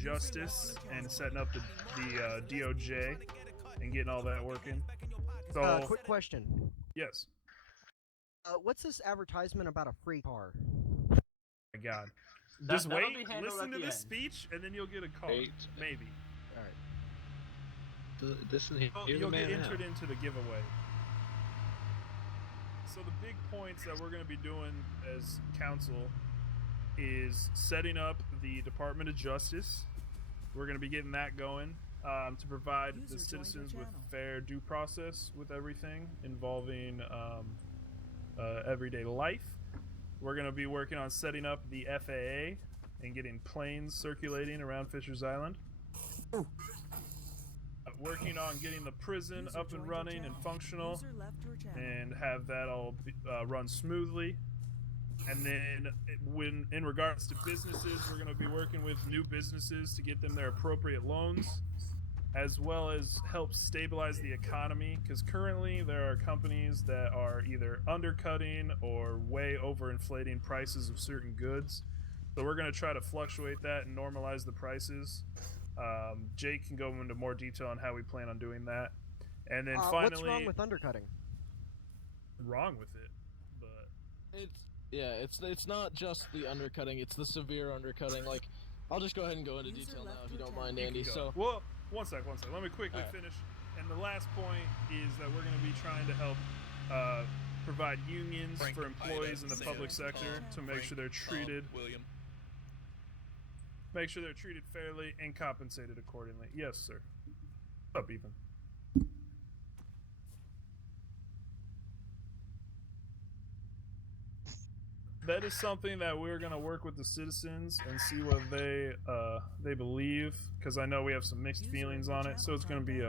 Justice and setting up the DOJ and getting all that working. So, Quick question. yes. What's this advertisement about a free car? Oh my God. Just That'll wait, be handled listen at to the this end. speech, and then you'll get a car. Maybe. All right. You'll get entered into the giveaway. So the big points that we're going to be doing as council is setting up the Department of Justice. We're going to be getting that going to provide the citizens with fair due process with everything involving everyday life. We're going to be working on setting up the FAA and getting planes circulating around Fisher's Island. Working on getting the prison up and running and functional and have that all run smoothly. And then when in regards to businesses, we're going to be working with new businesses to get them their appropriate loans, as well as help stabilize the economy, because currently there are companies that are either undercutting or way overinflating prices of certain goods. So we're going to try to fluctuate that and normalize the prices. Jake can go into more detail on how we plan on doing that. And then finally, what's wrong with undercutting? Wrong with it, but it's not just the undercutting; it's the severe undercutting. Like, I'll just go ahead and go into detail now, if you don't mind, Andy. So, well, one sec. Let me quickly finish. And the last point is that we're going to be trying to help provide unions for employees in the public sector to make sure they're treated. Make sure they're treated fairly and compensated accordingly. Yes, sir. What's up, Ethan? That is something that we're going to work with the citizens and see what they believe, because I know we have some mixed feelings on it. So it's going to be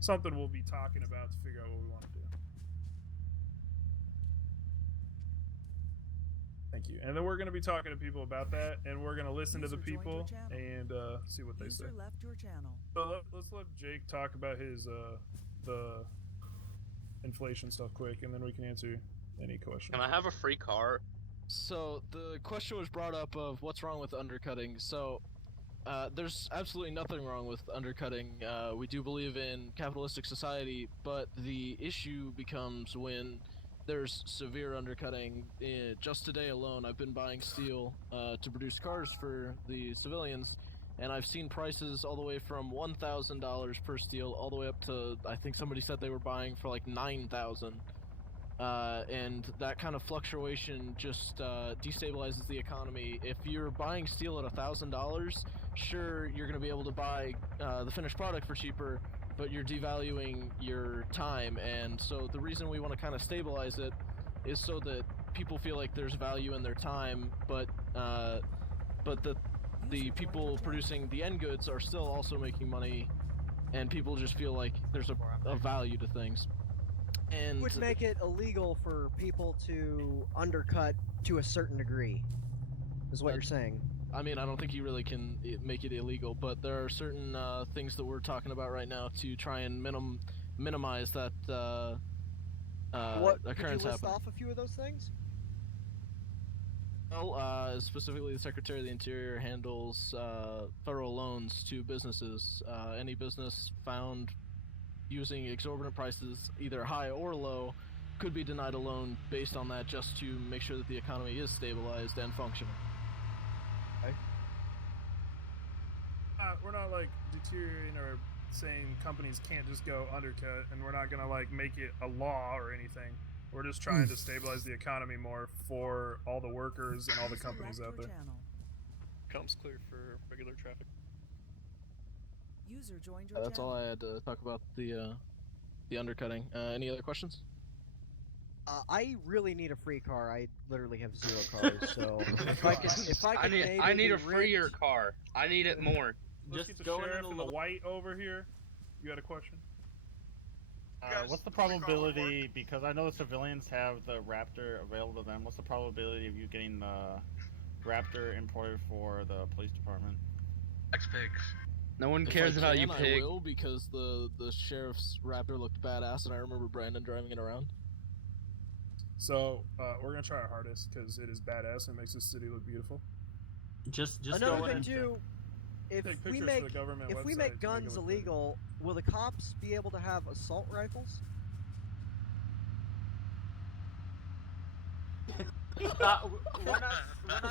something we'll be talking about to figure out what we want to do. Thank you. And then we're going to be talking to people about that, and we're going to listen to the people and see what they say. So let's let Jake talk about his the inflation stuff quick, and then we can answer any questions. Can I have a free car? So the question was brought up of what's wrong with undercutting. So there's absolutely nothing wrong with undercutting. We do believe in capitalistic society, but the issue becomes when there's severe undercutting. Just today alone, I've been buying steel to produce cars for the civilians, and I've seen prices all the way from $1,000 per steel all the way up to, I think somebody said they were buying for like $9,000. And that kind of fluctuation just destabilizes the economy. If you're buying steel at $1,000, sure, you're going to be able to buy the finished product for cheaper, but you're devaluing your time. And so the reason we want to kind of stabilize it is so that people feel like there's value in their time, but the people producing the end goods are still also making money, and people just feel like there's a value to things. And would make it illegal for people to undercut to a certain degree, is what you're saying. I mean, I don't think you really can make it illegal, but there are certain things that we're talking about right now to try and minimize that what occurrence could you list happening. off a few of those things? Well, specifically the Secretary of the Interior handles federal loans to businesses. Any business found using exorbitant prices, either high or low, could be denied a loan based on that, just to make sure that the economy is stabilized and functioning. Okay. We're not like deteriorating or saying companies can't just go undercut, and we're not gonna like make it a law or anything. We're just trying to stabilize the economy more for all the workers and all the companies out there. Comes clear for regular traffic. User joined your That's all I had to talk about the undercutting. Any other questions? I really need a free car. I literally have 0 cars, so if I could maybe I need a rent... freer car. I need it more. Let's get the sheriff and the white over here. You had a question? What's the probability, because I know the civilians have the Raptor available to them, what's the probability of you getting the Raptor imported for the police department? X-Pigs. No one cares about you, pig. I will, because the sheriff's Raptor looked badass, and I remember Brandon driving it around. So, we're gonna try our hardest, because it is badass and it makes this city look beautiful. Just Another thing too, if Take we pictures make for the government if we website make to it guns look better. illegal, will the cops be able to have assault rifles? We're not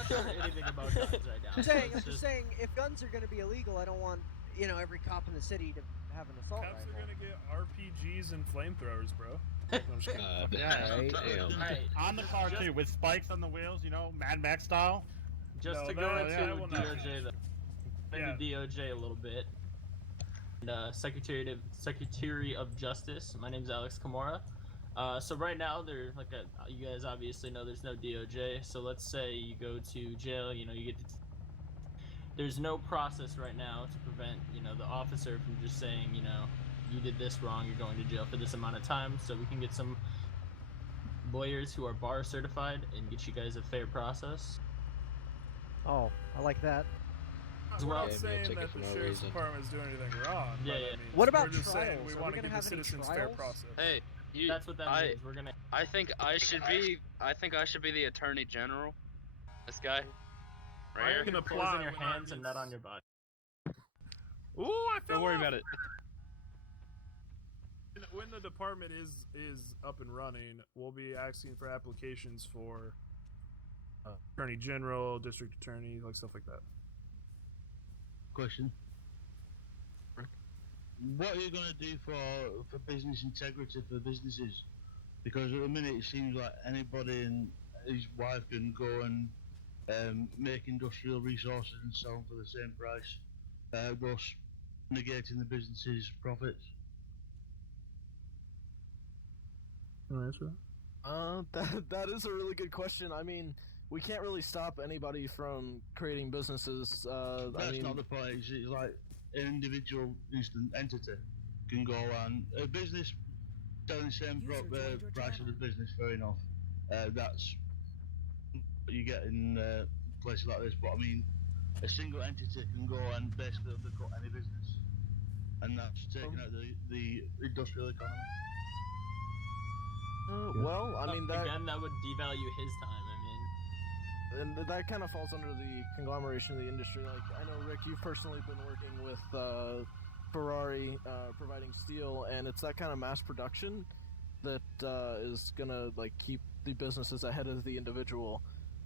sure anything about guns right now. I'm so saying, it's I'm just saying, if guns are going to be illegal, I don't want every cop in the city to have an assault Cops rifle. are gonna get RPGs and flamethrowers, bro. No, I'm just kidding. Yeah, Right. damn. Alright, On the car too, with spikes on the wheels, Mad Max style. just No, to go that into will not be. DOJ, Yeah. the DOJ a little bit. And Secretary of Justice. My name's Alex Kamara. So right now, you guys obviously know there's no DOJ. So let's say you go to jail, you get to. There's no process right now to prevent, the officer from just saying, you did this wrong, you're going to jail for this amount of time. So we can get some lawyers who are bar certified and get you guys a fair process. Oh, I like that. We're not Yeah, saying ticket that for the no sheriff's reason. department is doing anything wrong. Yeah, but, yeah. I mean, What about we're just saying trials? we Are we want to gonna give the have any citizens fair trials? process. Hey, you. That's what that means. We're gonna. I think I should be the attorney general. This guy. Why Right are here. can your apply clothes in your when I hands and use- not on your body? Ooh, I fell Don't worry off. about it. When the department is up and running, we'll be asking for applications for attorney general, district attorney, like stuff like that. Question. What are you going to do for business integrity for businesses? Because at the minute it seems like anybody and his wife can go and make industrial resources and sell them for the same price, thus negating the business's profits. That is a really good question. I mean, we can't really stop anybody from creating businesses. That's not the point. It's like an individual entity can go and a business selling the same price of the business. Fair enough. That's what you get in places like this. But I mean, a single entity can go and basically undercut any business, and that's taking out the industrial economy. Well, I mean that. Again, that would devalue his time. And that kind of falls under the conglomeration of the industry. Like, I know, Rick, you've personally been working with Ferrari providing steel, and it's that kind of mass production that is gonna keep the businesses ahead of the individual.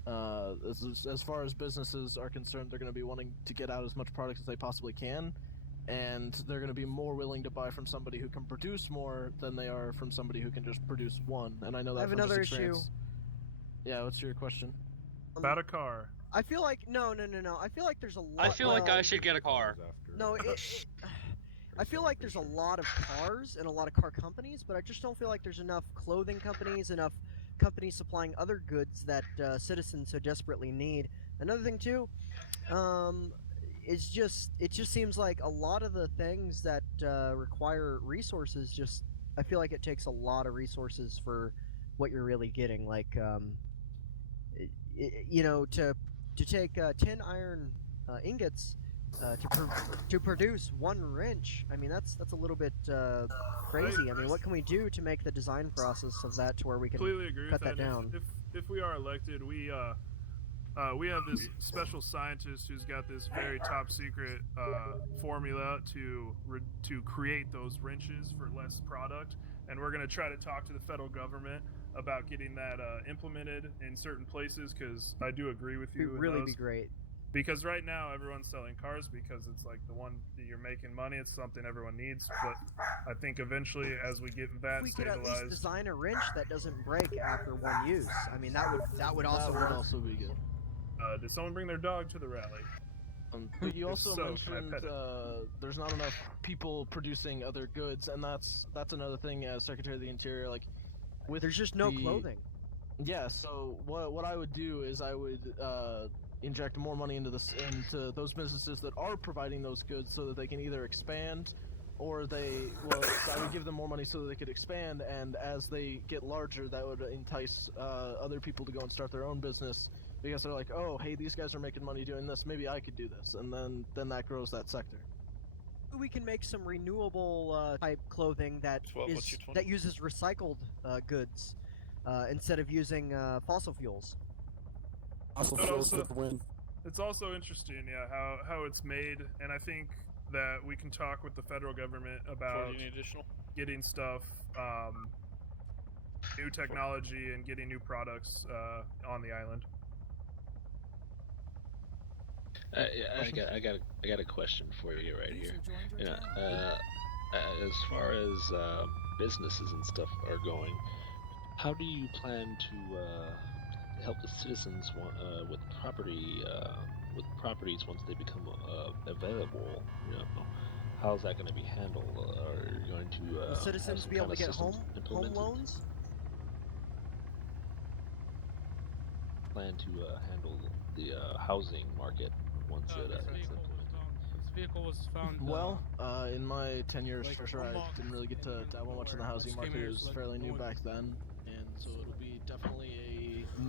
As far as businesses are concerned, they're gonna be wanting to get out as much product as they possibly can, and they're gonna be more willing to buy from somebody who can produce more than they are from somebody who can just produce one. And I know that I have from just another issue. experience. Yeah, what's your question? About a car. I feel like no. I feel like there's a lot. I feel like I should get a car. No, I feel like there's a lot of cars and a lot of car companies, but I just don't feel like there's enough clothing companies, enough companies supplying other goods that citizens so desperately need. Another thing too, it just seems like a lot of the things that require resources. I feel like it takes a lot of resources for what you're really getting. Like, to take 10 iron ingots to produce one wrench. I mean, that's a little bit crazy. I mean, what can we do to make the design process of that to where we can Completely agree cut with that down? If we are elected, we have this special scientist who's got this very top secret formula to create those wrenches for less product, and we're gonna try to talk to the federal government about getting that implemented in certain places, because I do agree with you. It'd in really those. be great. Because right now everyone's selling cars because it's like the one that you're making money. It's something everyone needs. But I think eventually, as we get that If we could at least stabilized, design a wrench that doesn't break after one use. I mean, that would also That work. would also be good. did someone bring their dog to the rally? But you If also so, can I mentioned pet it? there's not enough people producing other goods, and that's another thing as Secretary of the Interior. Like, with There's just no the- clothing. Yeah. So what I would do is I would inject more money into those businesses that are providing those goods, so that they can either expand, or I would give them more money so that they could expand. And as they get larger, that would entice other people to go and start their own business. Because they're like, oh, hey, these guys are making money doing this. Maybe I could do this, and then that grows that sector. We can make some renewable type clothing that Well, what's your 20? that uses recycled goods instead of using fossil fuels. Fossil But fuels also- for the win. It's also interesting, yeah, how it's made, and I think that we can talk with the federal government about Any additional? getting stuff, new technology, and getting new products on the island. I got a question for you right here. You know, as far as businesses and stuff are going, how do you plan to help the citizens with properties once they become available? You know, how's that going to be handled? Are you going to Will citizens be able to get home loans? Plan to handle the housing market once it's implemented? This vehicle was found. Well, in my 10 years, like, for sure, I unlocked didn't really get to and dabble much in the nowhere. housing Just came market. here, It was like, fairly no new one- back then, and so it'll be definitely a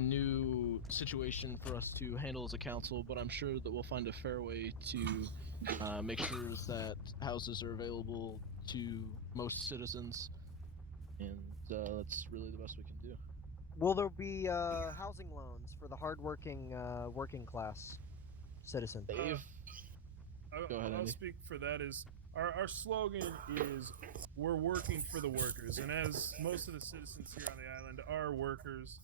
new situation for us to handle as a council. But I'm sure that we'll find a fair way to make sure that houses are available to most citizens, and that's really the best we can do. Will there be housing loans for the hardworking working class citizen? If Go ahead, I'll Andy. speak for that. Is our slogan is "We're working for the workers," and as most of the citizens here on the island are workers,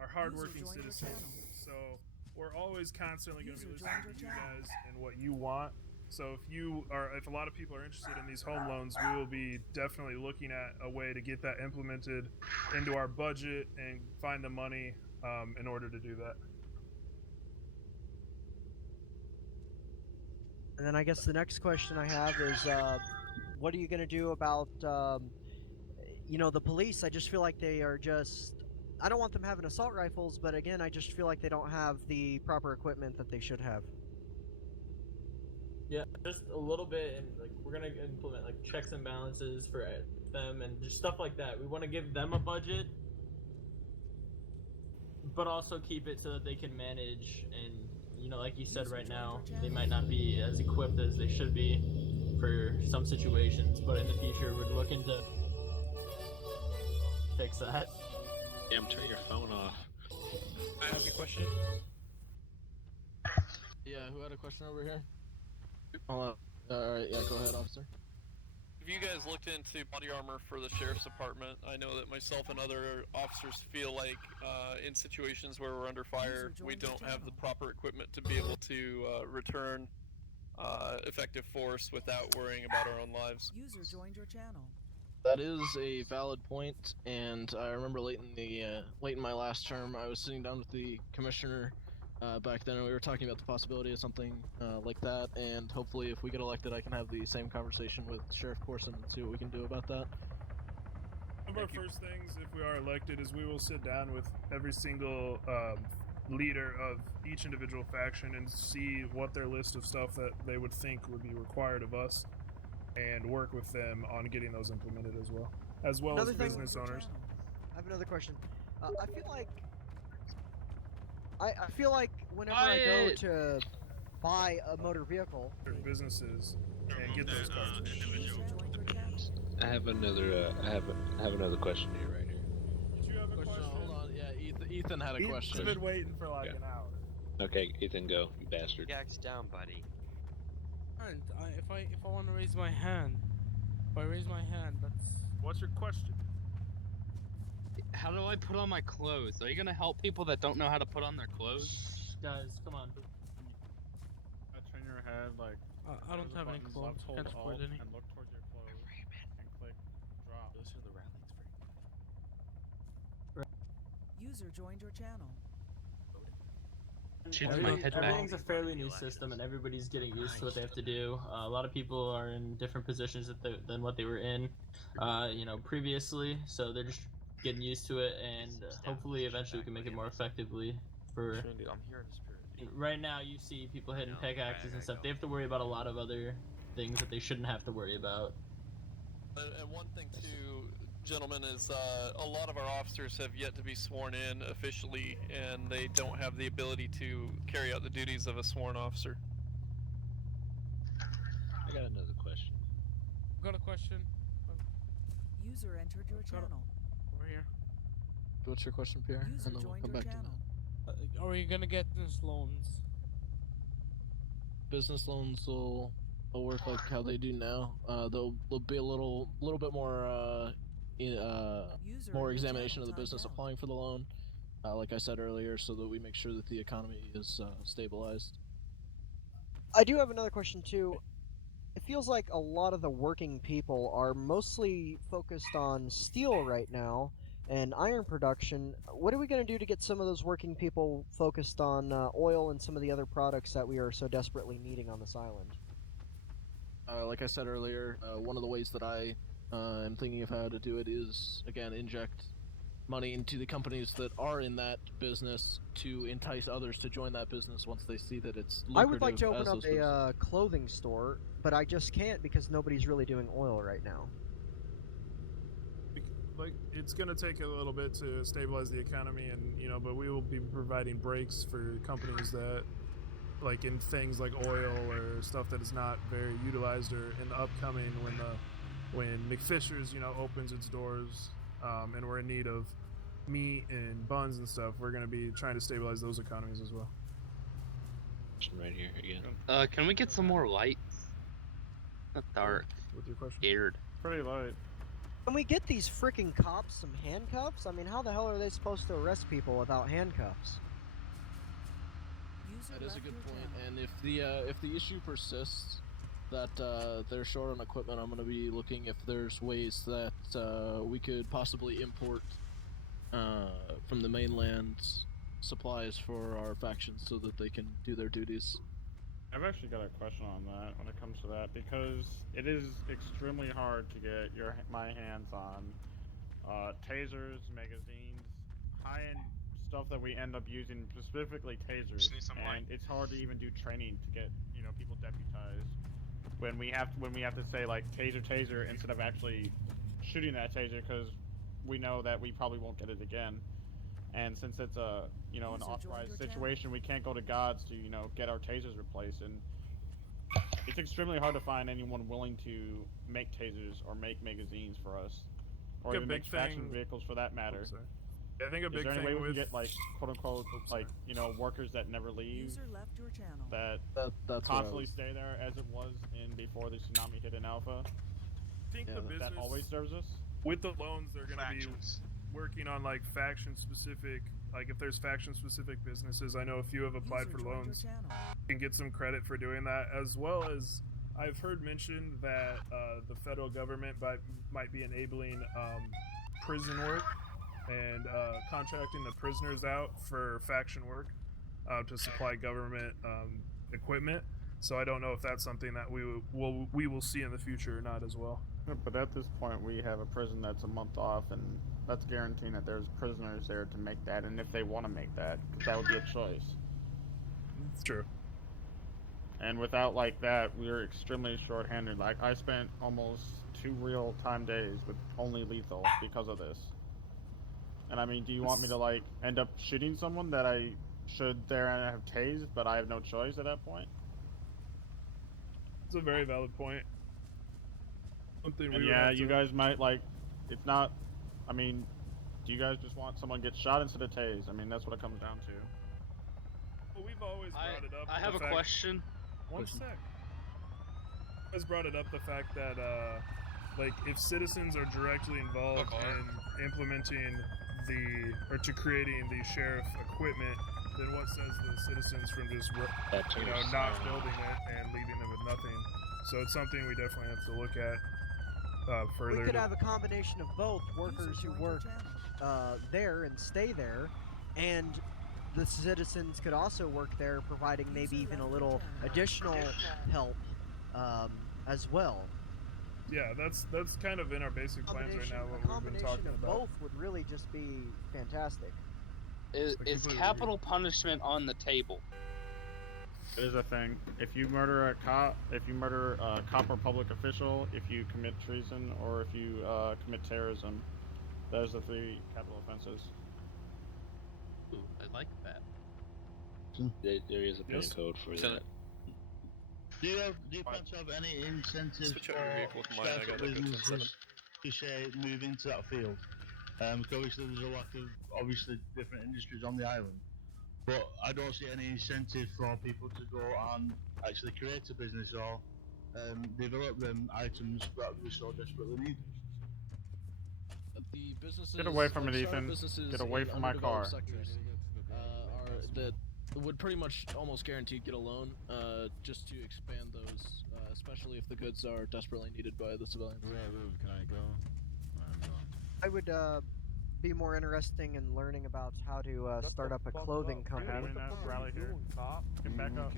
are hardworking citizens, so we're always constantly going to be listening to you guys and what you want. So if a lot of people are interested in these home loans, we will be definitely looking at a way to get that implemented into our budget and find the money in order to do that. And then I guess the next question I have is, what are you going to do about, the police? I just feel like they are I don't want them having assault rifles, but again, I just feel like they don't have the proper equipment that they should have. Yeah, just a little bit, and like we're gonna implement like checks and balances for them and just stuff like that. We want to give them a budget, but also keep it so that they can manage. And like you said, right now they might not be as equipped as they should be for some situations, but in the future we're looking to fix that. Yeah, turn your phone off. I have a question. Yeah, who had a question over here? Alright, yeah, go ahead, officer. Have you guys looked into body armor for the sheriff's department? I know that myself and other officers feel like in situations where we're under fire, we don't have the proper equipment to be able to return effective force without worrying about our own lives. User joined your channel. That is a valid point, and I remember late in my last term, I was sitting down with the commissioner back then, and we were talking about the possibility of something like that. And hopefully, if we get elected, I can have the same conversation with Sheriff Corson and see what we can do about that. One of our first things, if we are elected, is we will sit down with every single leader of each individual faction and see what their list of stuff that they would think would be required of us, and work with them on getting those implemented as well as business owners. I have another question. I feel like whenever I go to buy a motor vehicle, businesses and get those cars. I have another question here, right here. Did you have a question? Hold on, yeah, Ethan had a question. He's been waiting for like an hour. Okay, Ethan, go, you bastard. Gax down, buddy. And if I want to raise my hand, that's. What's your question? How do I put on my clothes? Are you gonna help people that don't know how to put on their clothes? Guys, come on. Turn your head like. I don't there's a have any button, clothes. left hold Can't support Alt, any. and look towards your clothes and click drop. Those are the rallies for. User joined your channel. Everything's a fairly new system, and everybody's getting used to what they have to do. A lot of people are in different positions than what they were in, previously. So they're just getting used to it, and hopefully, eventually, we can make it more effectively. I'm here in the spirit. Right now, you see people hitting pickaxes and stuff. They have to worry about a lot of other things that they shouldn't have to worry about. And one thing too, gentlemen, is a lot of our officers have yet to be sworn in officially, and they don't have the ability to carry out the duties of a sworn officer. I got another question. Got a question. User entered your channel. Over here. What's your question, Pierre? User And then we'll joined come your back to channel. Are we gonna get these loans? Business loans will work like how they do now. They'll be a little bit more more examination of the business applying for the loan, like I said earlier, so that we make sure that the economy is stabilized. I do have another question too. It feels like a lot of the working people are mostly focused on steel right now and iron production. What are we going to do to get some of those working people focused on oil and some of the other products that we are so desperately needing on this island? Like I said earlier, one of the ways that I am thinking of how to do it is, again, inject money into the companies that are in that business to entice others to join that business once they see that it's lucrative. I would like to open as up those businesses. a clothing store, but I just can't because nobody's really doing oil right now. Like, it's going to take a little bit to stabilize the economy, and but we will be providing breaks for companies that, like, in things like oil or stuff that is not very utilized, or in the upcoming when McFisher's opens its doors, and we're in need of meat and buns and stuff. We're going to be trying to stabilize those economies as well. Right here again. Can we get some more lights? Not dark. With your question? Scared. Pretty light. Can we get these freaking cops some handcuffs? I mean, how the hell are they supposed to arrest people without handcuffs? That is a good point, and if the issue persists that they're short on equipment, I'm going to be looking if there's ways that we could possibly import from the mainland supplies for our factions so that they can do their duties. I've actually got a question on that when it comes to that, because it is extremely hard to get my hands on tasers, magazines, high-end stuff that we end up using, specifically tasers, and it's hard to even do training to get people deputized when we have to say like taser instead of actually shooting that taser, because we know that we probably won't get it again. And since it's a an authorized situation, we can't go to gods to get our tasers replaced, and it's extremely hard to find anyone willing to make tasers or make magazines for us, or even make faction vehicles for that matter. I think a big Is there any thing way we with can get like quote unquote like workers that never leave, that's constantly stay there as it was in before the tsunami hit in Alpha? I think the business that always serves us. With the loans, they're going to be working on like faction specific. Like if there's faction specific businesses, I know a few have applied for loans. Can get some credit for doing that, as well as I've heard mentioned that the federal government might be enabling prison work and contracting the prisoners out for faction work to supply government equipment. So I don't know if that's something that we will see in the future or not as well. But at this point, we have a prison that's a month off, and that's guaranteeing that there's prisoners there to make that, and if they want to make that, because that would be a choice. It's true. And without like that, we're extremely short-handed. Like I spent almost 2 real-time days with only lethal because of this. And I mean, do you want me to like end up shooting someone that I should there and have tased, but I have no choice at that point? It's a very valid point. Something and yeah, you guys might like. It's not. I mean, do you guys just want someone to get shot instead of tased? I mean, that's what it comes down to. Well, we've always brought it up. I have a question. One sec. Has brought it up the fact that like if citizens are directly involved in implementing to creating the sheriff equipment, then what says the citizens from just not building it and leaving them with nothing? So it's something we definitely have to look at further. We could have a combination of both: workers who work there and stay there, and the citizens could also work there, providing maybe even a little additional help as well. Yeah, that's kind of in our basic plans right now. What we've been talking about. Both would really just be fantastic. Is capital punishment on the table? It is a thing. If you murder a cop, or public official, if you commit treason, or if you commit terrorism, those are the 3 capital offenses. Ooh, I like that. There is a pen code for that. Do you plan to have any incentives for startup businesses to say move into that field? Because obviously there's a lack of different industries on the island. but I don't see any incentive for people to go and actually create a business or develop them items that we so desperately need. The businesses, Get away from like it, startup Ethan. businesses Get away in from my car. underdeveloped sectors, are that would pretty much almost guaranteed get a loan, just to expand those, especially if the goods are desperately needed by the civilians. Can I go? I would be more interesting in learning about how to start up a clothing company. Having that rally here. Get back up.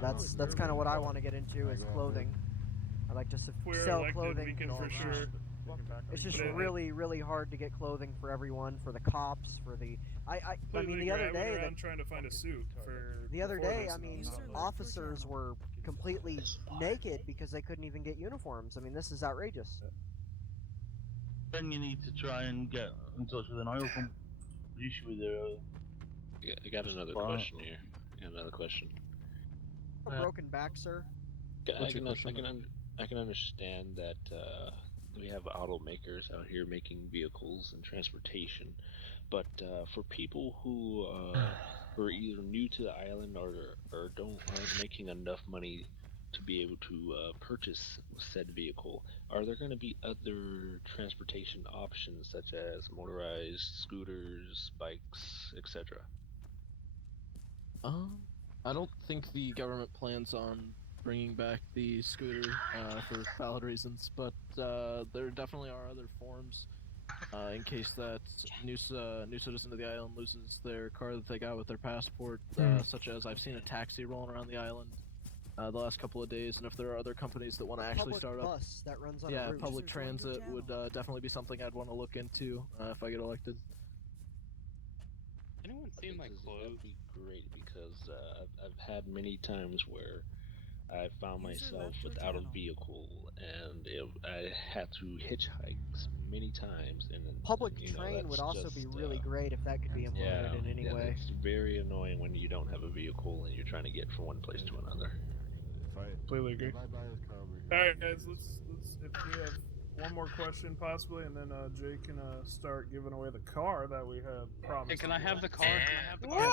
That's kind of what I want to get into is clothing. I like to We're sell elected, clothing. we can for sure. It's just But it- really hard to get clothing for everyone, for the cops, for the. I mean, the other day I'm trying to find a suit for. the other before day, this I and mean, not now. officers were completely naked because they couldn't even get uniforms. I mean, this is outrageous. Then you need to try and get in touch with an oil company. Issue with their. I got another question here. Another question. A broken back, sir. I can understand that we have automakers out here making vehicles and transportation, but for people who are either new to the island or aren't making enough money to be able to purchase said vehicle, are there going to be other transportation options such as motorized scooters, bikes, etc.? I don't think the government plans on bringing back the scooter for valid reasons, but there definitely are other forms in case that new citizen of the island loses their car that they got with their passport, such as I've seen a taxi rolling around the island the last couple of days, and if there are other companies that want to actually Public start bus that runs on a yeah, route. public transit would definitely be something I'd want to look into if I get elected. Anyone seen my clothes? That'd be great because I've had many times where I found myself without a vehicle and I had to hitchhike many times. And Public you know, train that's would also be just, really great if that could be implemented in any way. It's very annoying when you don't have a vehicle and you're trying to get from one place to another. Completely agree. Alright guys, let's if we have one more question possibly, and then Jay can start giving away the car that we have promised. Hey, can I have the car? Can I have the car?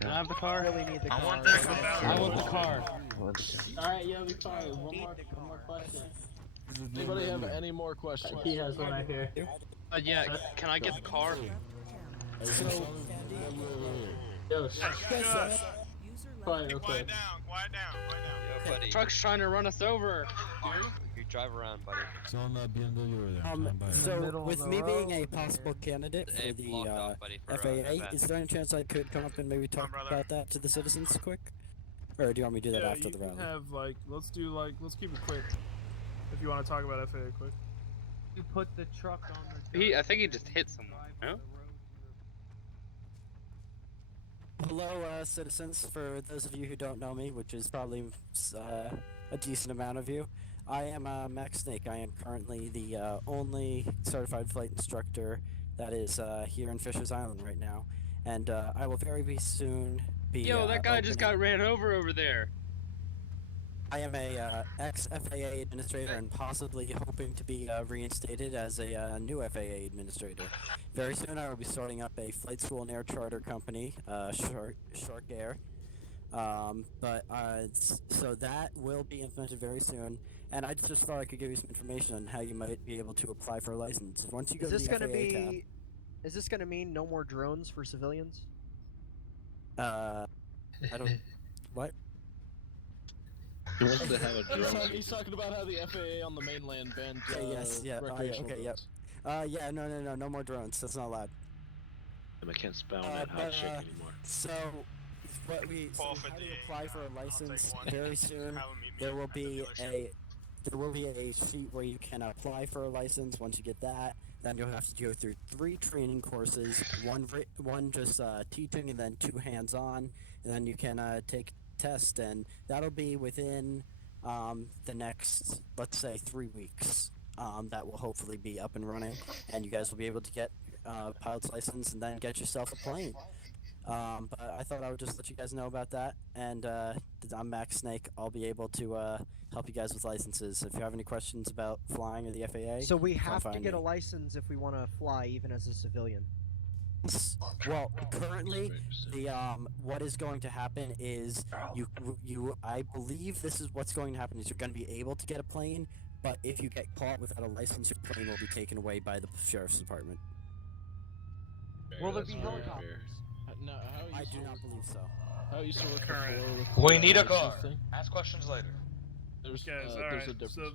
Can I have the car? I really need the car. I want that without I want the car. Alright, yo, Victoria, one more question. Anybody have any more questions? He has one right here. Yeah, can I get the car? Yo, quiet real quick. Yo, buddy. Truck's trying to run us over. You drive around, buddy. It's on the BMW over there. Stand by it. So, with me being a possible candidate Hey, for the blocked off, buddy, for, FAA, event. is there any chance I could come up and maybe talk about that to the citizens quick? Or do you want me to do that after you the can rally? have let's keep it quick. If you want to talk about FAA quick. You put the truck on the. I think he just hit someone. No? Hello, citizens. For those of you who don't know me, which is probably a decent amount of you, I am Max Snake. I am currently the only certified flight instructor that is here in Fisher's Island right now, and I will very soon be. Yo, that guy just got ran over there. I am a ex-FAA administrator and possibly hoping to be reinstated as a new FAA administrator. Very soon I will be starting up a flight school and air charter company, Shark Air. So that will be implemented very soon, and I just thought I could give you some information on how you might be able to apply for a license. Once you go to the FAA tab... Is this gonna mean no more drones for civilians? I don't... What? He wants to have a drone. He's talking about how the FAA on the mainland banned recreational drones. No more drones. That's not allowed. I can't spell that hot chick anymore. So, how to apply for a license very soon. There will be a sheet where you can apply for a license. Once you get that, then you'll have to go through 3 training courses. One just teaching, and then 2 hands-on, and then you can take test, and that'll be within the next, let's say, 3 weeks. That will hopefully be up and running, and you guys will be able to get pilot's license and then get yourself a plane. But I thought I would just let you guys know about that, and I'm Max Snake. I'll be able to help you guys with licenses. If you have any questions about flying or the FAA, So we have to find get me. a license if we want to fly, even as a civilian. Well, currently, the what is going to happen is I believe this is what's going to happen is you're going to be able to get a plane, but if you get caught without a license, your plane will be taken away by the sheriff's department. Will there That's be very helicopters? No, I do not believe so. How it used to work Current. before with We the need a license car. thing, Ask questions later. There's, Guys, there's alright, a difference. so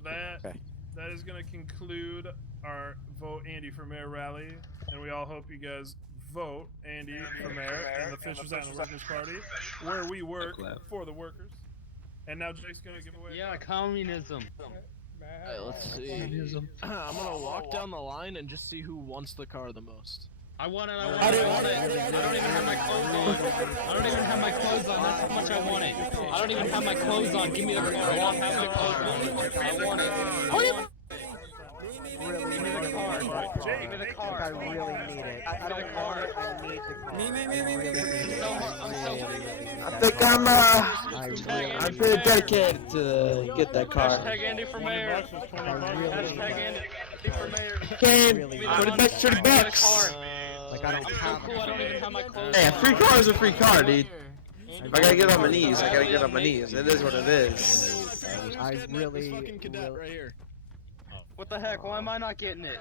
that is going to conclude our Vote Andy for Mayor rally, and we all hope you guys vote Andy for mayor in the Fishers Island Workers' Party, where we work for the workers. And now Jake's going to give away. Yeah, communism. Alright, let's see. I'm gonna walk down the line and just see who wants the car the most. I want it. I don't even have my clothes on. I don't even have my clothes on. That's how much I want it. I don't even have my clothes on. Give me the car. I don't have my clothes on. I want it. Really Give me the car. Give me the car. I really need it. I don't want it. I need the car. Me. I think I'm pretty dedicated to get that car. Hashtag Andy for mayor. Hashtag Andy for mayor. Game, 20 bucks, 20 bucks. Like I don't have. Cool. I don't even have my clothes Hey, a on. free car is a free car, dude. If I gotta get on my knees, I gotta get on my knees. It is what it is. I really. Fucking cadet right here. What the heck? Why am I not getting it?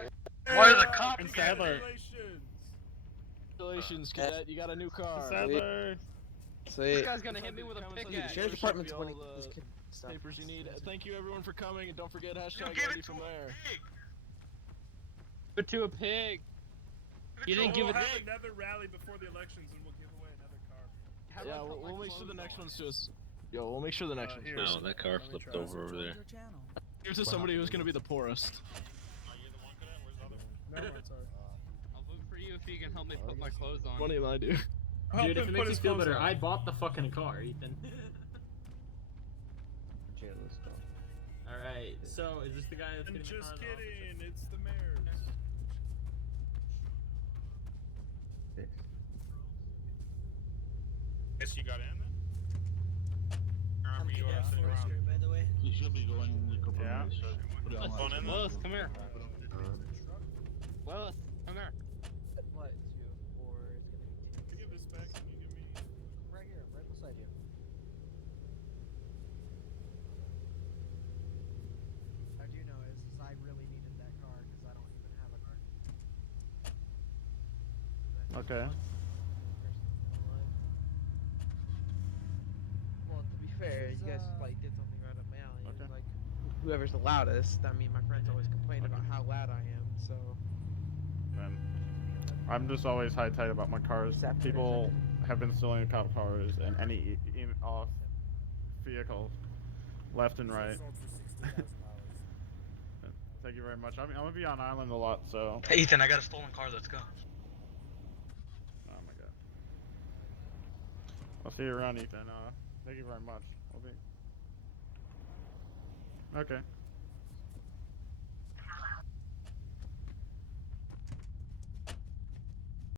Why are the cops Congratulations, cadet, you got a new car. Sweet. This Sweet. guy's gonna hit me with a pickaxe. Sheriff's Department's All winning the this kid stuff. papers you need. Thank you everyone for coming, and don't forget hashtag give Andy it for to mayor. But to a pig. You didn't give We'll it. have another rally before the elections, and we'll give away another car. Yeah, we'll make sure the next one's to us. Yo, we'll make sure the next one's here. to us. No, that car flipped over there. Here's to somebody who's gonna be the poorest. No, it's alright. I'll vote for you if you can help me put my clothes on. What do I do? Help Dude, if him it put makes his you feel clothes better, on. I bought the fucking car, Ethan. Alright, so is this the guy that's And getting the just car? kidding, it's the mayor's. Guess you got in then? Remember you are sitting around. By the way. You should be going in a couple Yeah. of minutes. So put it on Phone in there? Willis, come here. Willis, come here. What? Or is it gonna be? Give this back, can you give me? Right here, right beside you. I do know is I really needed that car because I don't even have a car. Okay. Well, to be fair, you guys like did something right up my alley. Okay. Like whoever's the loudest. I mean, my friends always complain about how loud I am. So Then I'm just always high tight about my cars. People have been stealing cop cars and any off vehicles, left and right. Thank you very much. I'm gonna be on island a lot, so. Hey Ethan, I got a stolen car. Let's go. Oh my god. I'll see you around, Ethan. Thank you very much. Okay.